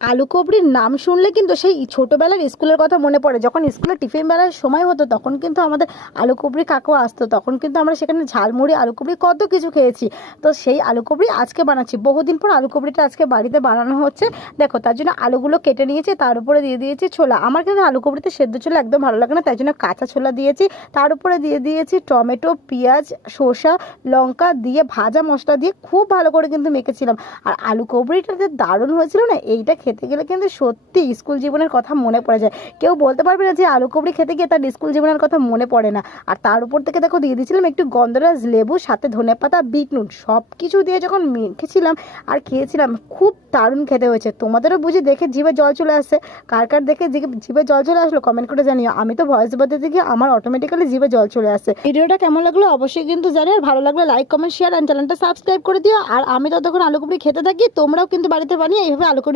আলু কবরির নাম শুনলে কিন্তু সেই ছোটোবেলার স্কুলের কথা মনে পড়ে। যখন স্কুলে টিফিন বেলার সময় হতো তখন কিন্তু আমাদের আলু কবরি কাকু আসতো, তখন কিন্তু আমরা সেখানে ঝালমুড়ি আলু কবরি কত কিছু খেয়েছি। তো সেই আলু কবরি আজকে বানাচ্ছি, বহুদিন পর আলু কবরিটা আজকে বাড়িতে বানানো হচ্ছে। দেখো, তার জন্য আলুগুলো কেটে নিয়েছি, তার উপরে দিয়ে দিয়েছি ছোলা। আমার কিন্তু আলু কবরিতে সেদ্ধ ছোলা একদম ভালো লাগে না, তাই জন্য কাঁচা ছোলা দিয়েছি। তার উপরে দিয়ে দিয়েছি টমেটো, পেঁয়াজ, শসা, লঙ্কা দিয়ে ভাজা মশলা দিয়ে খুব ভালো করে কিন্তু মেখেছিলাম। আর আলু কবরিটা যে দারুণ হয়েছিল না, এইটা খেতে গেলে কিন্তু সত্যি স্কুল জীবনের কথা মনে পড়ে যায়। কেউ বলতে পারবে না যে আলু কবরি খেতে গিয়ে তার স্কুল জীবনের কথা মনে পড়ে না। আর তার উপর থেকে দেখো দিয়ে দিয়েছিলাম একটু গন্ধরাজ লেবু, সাথে ধনেপাতা, বিট নুন, সব কিছু দিয়ে যখন মেখেছিলাম আর খেয়েছিলাম, খুব দারুণ খেতে হয়েছে। তোমাদেরও বুঝি দেখে জিভে জল চলে আসছে? কার কার দেখে জিভে জল চলে আসলো কমেন্ট করে জানিও। আমি তো ভয়েস ওভার দিতে গিয়ে আমার অটোমেটিক্যালি জিভে জল চলে আসছে। ভিডিওটা কেমন লাগলো অবশ্যই কিন্তু জানি, আর ভালো লাগলে লাইক, কমেন্ট, শেয়ার, অ্যান্ড চ্যানেলটা সাবস্ক্রাইব করে দিও। আর আমি ততক্ষণ আলু কবরি খেতে থাকি, তোমরাও কিন্তু বাড়িতে বানিয়ে এইভাবে আলু কবরি